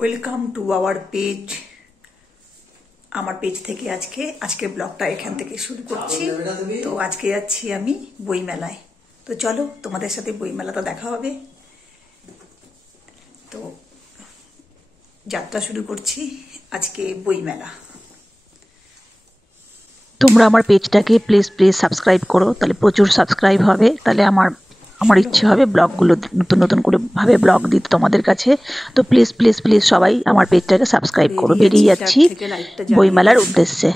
Welcome to our page. আমার page থেকে আজকে ব্লগটা এখান থেকে শুরু করছি। তো আজকে যাচ্ছি আমি বইমেলায়। তো চলো তোমাদের সাথে বইমেলাটা দেখা হবে। তো যাত্রা শুরু করছি আজকে বইমেলা। তোমরা আমার পেজটাকে প্লিজ সাবস্ক্রাইব করো, তাহলে প্রচুর সাবস্ক্রাইব হবে। তাহলে আমার ইচ্ছে হবে ব্লগগুলো নতুন নতুন করে ভাবে ব্লগ দিতে তোমাদের কাছে। তো প্লিজ সবাই আমার পেজটাকে সাবস্ক্রাইব করো। বেরিয়ে যাচ্ছি বইমেলার উদ্দেশ্যে।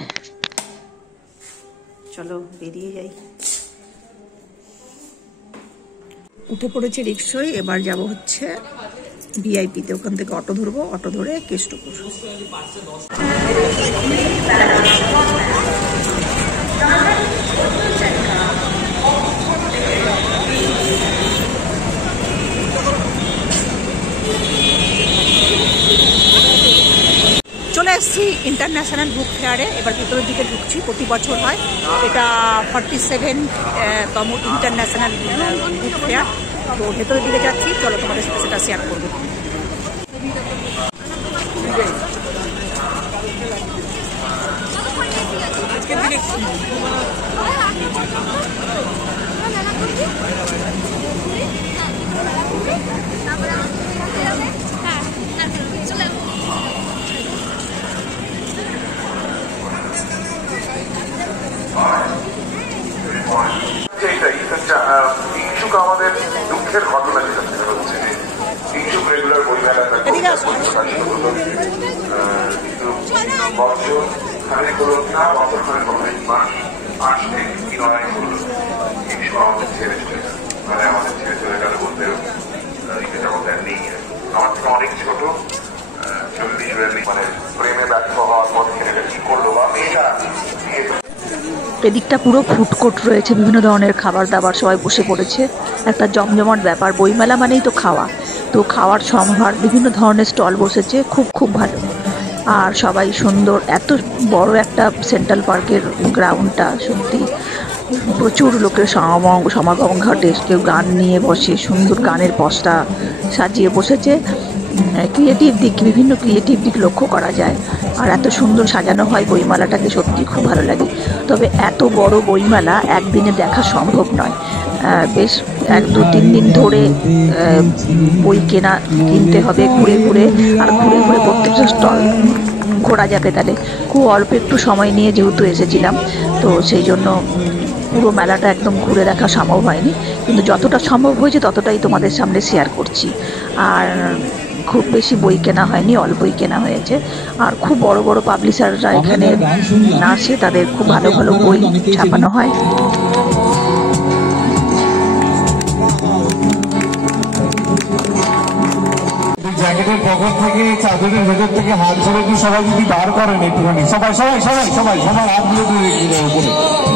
চলো বেরিয়ে যাই। উঠে পড়েছে রিক্সায়। এবার যাব হচ্ছে ভিআইপিতে। ওখান থেকে অটো ধরবো, অটো ধরে কেষ্টপুর। চলে এসেছি ইন্টারন্যাশনাল বুক ফেয়ারে। এবার ভিতরের দিকে ঢুকছি। প্রতি বছর হয় এটা 47তম ইন্টারন্যাশনাল বুক ফেয়ার। তো ভেতরের দিকে যাচ্ছি, চলো তোমাদের সাথে সেটা শেয়ার করবো। আমাদের দুঃখের ঘটনা যেটা হচ্ছে ইনসুক রেগুলার বইমেলা কিন্তু বছর খানিক হলো না, বছর খানিক মাস আসলে কি নয় হলো ইনসুক আমাদের ছেড়ে চলে গেল। মানে আমাদের ছেড়ে চলে গেল বলতে এটা আমাদের নেই। আমার থেকে অনেক ছোট, 40 মানে প্রেমে ব্যর্থ হওয়ার পর ছেলেটা কি করলো বা মেয়েটা এদিকটা পুরো ফুডকোর্ট রয়েছে, বিভিন্ন ধরনের খাবার দাবার, সবাই বসে পড়েছে। একটা জমজমাট ব্যাপার। বইমেলা মানেই তো খাওয়া। তো খাওয়ার সম্ভার, বিভিন্ন ধরনের স্টল বসেছে, খুব ভালো। আর সবাই সুন্দর। এত বড় একটা সেন্ট্রাল পার্কের গ্রাউন্ডটা, সত্যি প্রচুর লোকের সমাগম ঘটে। কেউ গান নিয়ে বসে, সুন্দর গানের পস্তা সাজিয়ে বসেছে। বিভিন্ন ক্রিয়েটিভ দিক লক্ষ্য করা যায়। আর এত সুন্দর সাজানো হয় বইমেলাটাকে, সত্যি খুব ভালো লাগে। তবে এত বড় বইমেলা একদিনে দেখা সম্ভব নয়। বেশ 1-2-3 দিন ধরে বই কিনতে হবে, ঘুরে আর ঘুরে প্রত্যেকটা স্টল ঘোরা যাবে। তাহলে খুব অল্প একটু সময় নিয়ে যেহেতু এসেছিলাম, তো সেই জন্য পুরো মেলাটা একদম ঘুরে দেখা সম্ভব হয়নি। কিন্তু যতটা সম্ভব হয়েছে ততটাই তোমাদের সামনে শেয়ার করছি। আর খুব বেশি বই কেনা হয়নি, অল্পই কেনা হয়েছে। আর খুব বড় বড় পাবলিশাররা এখানে আসে, তাদের খুব ভালো বই ছাপানো হয়। জ্যাকেটের পকেট থেকে, চাদরের ভেতর থেকে হাত ধরে কি সবাই যদি বার করেন একটুখানি, সবাই হাত গুলো রেখে দেয় উপরে।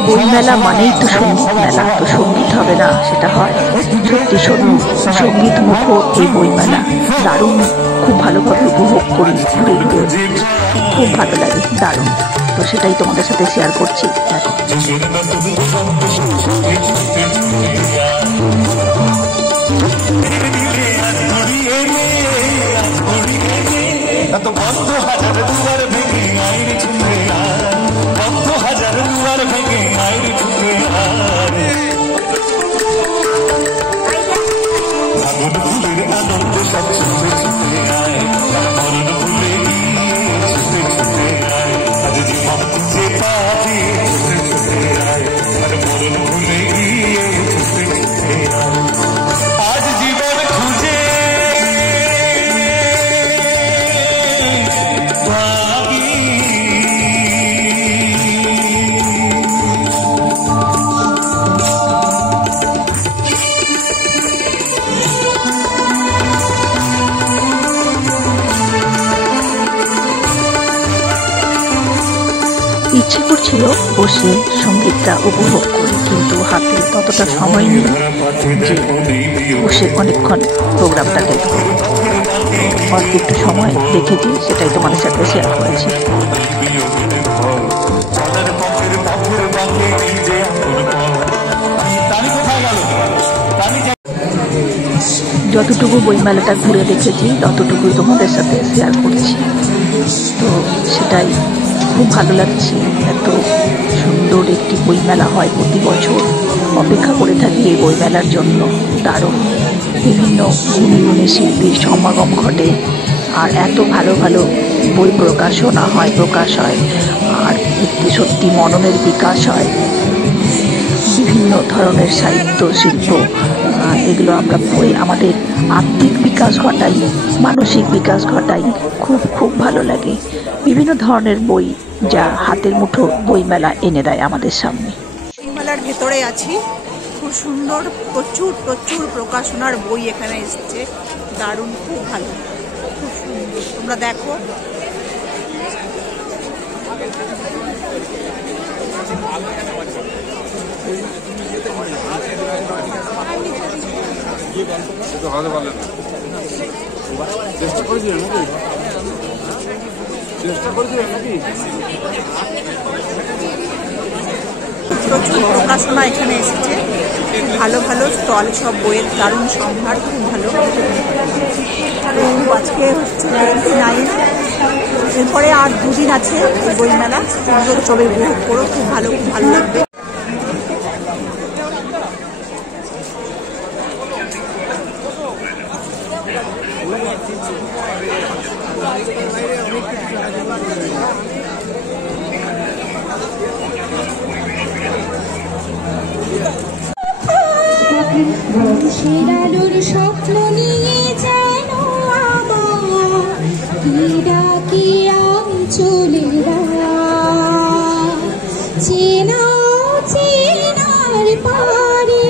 বইমেলা মানেই তো সঙ্গীত মেলা। তো সঙ্গীত হবে না, সেটা হয় সত্যি। সঙ্গীত মুখর এই বইমেলা। দারুণ, খুব ভালোভাবে উপভোগ করি ঘুরে খুব ভালো লাগে, দারুণ। তো সেটাই তোমাদের সাথে শেয়ার করছি। ইচ্ছে করছিল বসে সঙ্গীতটা উপভোগ করি, কিন্তু হাতে ততটা সময় নেই যে বসে অনেকক্ষণ প্রোগ্রামটা দেখব। অল্প একটু সময় দেখেছি, সেটাই তোমাদের সাথে শেয়ার করেছি। যতটুকু বইমেলাটা ঘুরে দেখেছি ততটুকুই তোমাদের সাথে শেয়ার করছি। তো সেটাই খুব ভালো লাগছে। এত সুন্দর একটি বইমেলা হয় প্রতি বছর, অপেক্ষা করে থাকি এই বইমেলার জন্য। দারুণ, বিভিন্ন গুণী গুণী শিল্পীর সমাগম ঘটে, আর এত ভালো ভালো বই প্রকাশ হয়, আর সত্যি মননের বিকাশ হয়। বিভিন্ন ধরনের সাহিত্য শিল্প, এগুলো আমরা পড়ে আমাদের আত্মিক বিকাশ ঘটাই, মানসিক বিকাশ ঘটাই। খুব খুব ভালো লাগে। বিভিন্ন ধরনের বই যা হাতের মুঠো বইমেলা এনে দেয় আমাদের সামনে। বইমেলার ভেতরে আছি, খুব সুন্দর, প্রচুর প্রচুর প্রকাশনার বই এখানে এসেছে। দারুণ, খুব ভালো, খুব সুন্দর। তোমরা দেখো। প্রচুর প্রকাশনা এখানে এসেছে, ভালো ভালো স্টল, সব বইয়ের দারুণ সম্ভার, খুব ভালো। আজকে হচ্ছে 9, এরপরে আর 2 দিন আছে বইমেলা। সুন্দর সবে উপভোগ করো, খুব ভালো লাগবে। আলোর স্বপ্ন নিয়ে যেন আমার কি আমি চলে চেনার পারে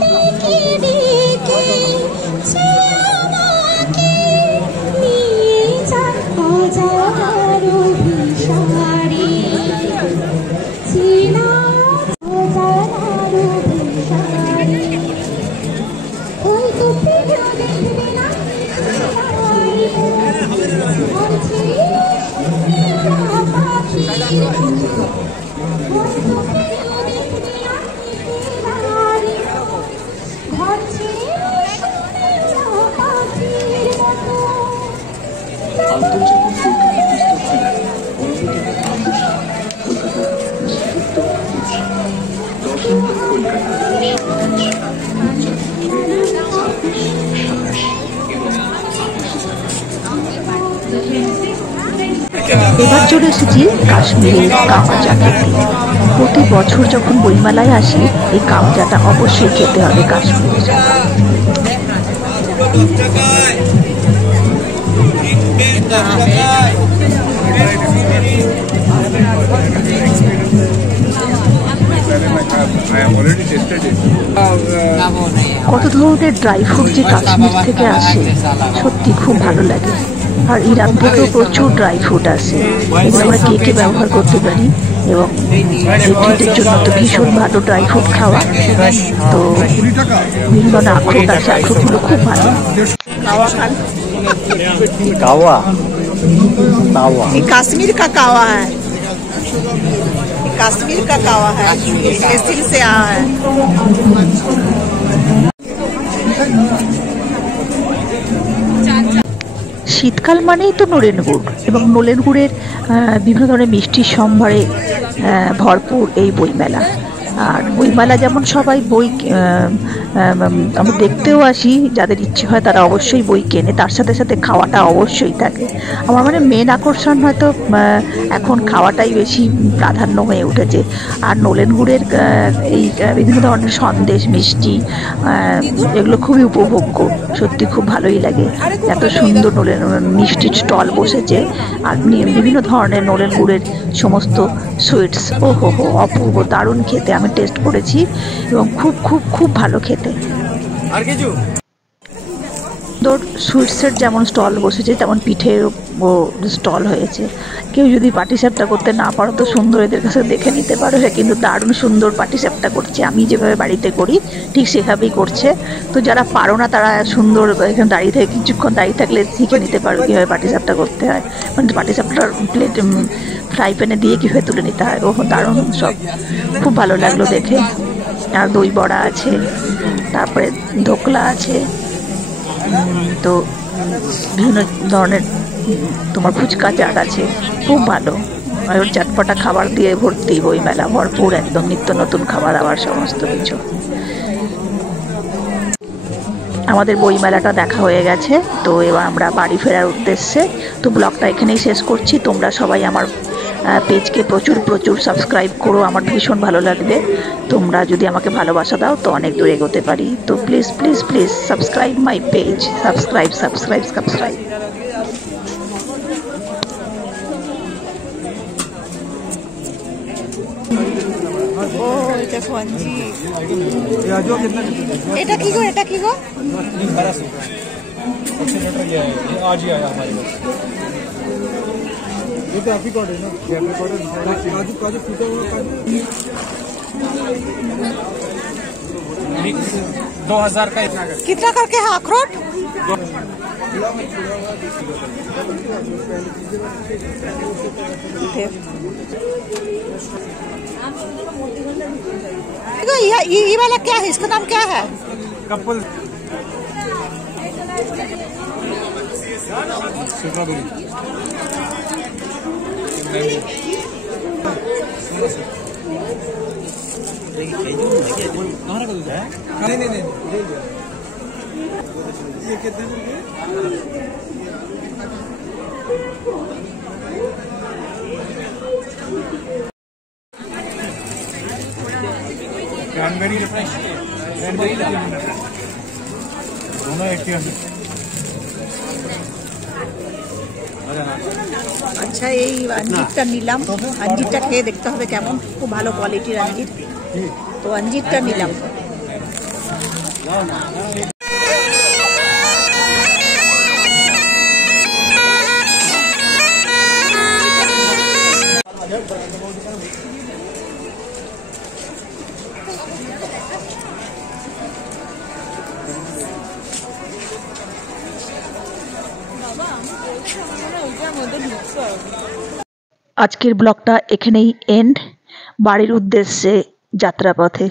ডেকে ডেকে আমাকে নিয়ে যায় হাজার অভিসারে, চেনা হাজার অভিসারে। ওই তো প্রিয় দেখবে না এবার চলে এসেছি কাশ্মীরের কামচা খেতে। প্রতি বছর যখন বইমেলায় আসি এই কামচাটা অবশ্যই খেতে হবে কাশ্মীরের। কত ধরনের ড্রাই ফ্রুট যে কাশ্মীর থেকে আসে, সত্যি খুব ভালো লাগে। আর ইরান থেকেও প্রচুর ড্রাই ফ্রুট আসে, এগুলো আমরা কেকে ব্যবহার করতে পারি। এবং এই ট্রিটের জন্য তো ভীষণ ভালো ড্রাই ফ্রুট খাওয়া। তো বিভিন্ন আখরোট আছে, আখরোটগুলো খুব ভালো। कश्मीर का कावा है, कश्मीर का कावा है, तहसील से आया है। শীতকাল মানেই তো নলেন গুড়, এবং নলেন গুড়ের বিভিন্ন ধরনের মিষ্টির সম্ভারে ভরপুর এই বইমেলা। আর বইমেলা যেমন সবাই বই আমরা দেখতেও আসি, যাদের ইচ্ছে হয় তারা অবশ্যই বই কেনে, তার সাথে সাথে খাওয়াটা অবশ্যই থাকে। আমার মানে মেন আকর্ষণ হয়তো এখন খাওয়াটাই বেশি প্রাধান্য হয়ে উঠেছে। আর নলেন গুড়ের এই বিভিন্ন ধরনের সন্দেশ, মিষ্টি, এগুলো খুবই উপভোগ্য, সত্যি খুব ভালোই লাগে। এত সুন্দর নলেন মিষ্টির স্টল বসেছে, আর বিভিন্ন ধরনের নলেন গুড়ের সমস্ত সুইটস, ও হো অপূর্ব, দারুণ খেতে। আমি টেস্ট করেছি এবং খুব খুব খুব ভালো খেতে। সুইটসের যেমন স্টল বসেছে, তেমন পিঠের স্টল হয়েছে। কেউ যদি পাটিসাপটা করতে না পারো তো সুন্দর এদের কাছে দেখে নিতে পারো, কিন্তু দারুণ সুন্দর পাটিসাপটা করছে। আমি যেভাবে বাড়িতে করি ঠিক সেভাবেই করছে। তো যারা পারো না তারা সুন্দর এখানে দাঁড়িয়ে থেকে কিছুক্ষণ দাঁড়িয়ে থাকলে শিখে নিতে পারো কীভাবে পাটিসাপটা করতে হয়, মানে পাটিসাপটার প্লেট ফ্রাই প্যানে দিয়ে কীভাবে তুলে নিতে হয়। ও দারুণ, সব খুব ভালো লাগলো দেখে। আর দই বড়া আছে, তারপরে ধোকলা আছে, তো বিভিন্ন ধরনের তোমার ফুচকা চাট আছে, খুব ভালো। আর ওর চটপটা খাবার দিয়ে ভর্তি বইমেলা, ভরপুর একদম নিত্য নতুন খাবার দাবার সমস্ত কিছু। আমাদের বইমেলাটা দেখা হয়ে গেছে, তো এবার আমরা বাড়ি ফেরার উদ্দেশ্যে। তো ব্লগটা এখানেই শেষ করছি। তোমরা সবাই আমার পেজকে প্রচুর প্রচুর সাবস্ক্রাইব করো, আমার ভীষণ ভালো লাগবে। তোমরা যদি আমাকে ভালোবাসা দাও তো অনেক দূর এগোতে পারি। তো please please please subscribe my page, subscribe subscribe subscribe. ও এটা সঞ্জীব, এটা কি গো, এটা কি গো? आज ही आया हमारे पास। ये तो आप ही कॉर्ड है ना, काजू काजू फूटा हुआ काजू 2000 का इतना। कितना करके है अखरोट? ये वाला क्या है, इसका नाम क्या है? कपल नहीं ये कितने क्रैनबेरी रिफ्रेश, क्रैनबेरी दोनों 80। আচ্ছা, এই আঞ্জিরটা নিলাম। আঞ্জিরটা খেয়ে দেখতে হবে কেমন, খুব ভালো কোয়ালিটির আঞ্জির। তো আঞ্জিরটা নিলাম। আজকের ব্লগটা এখানেই এন্ড। বাড়ির উদ্দেশ্যে যাত্রাপথে।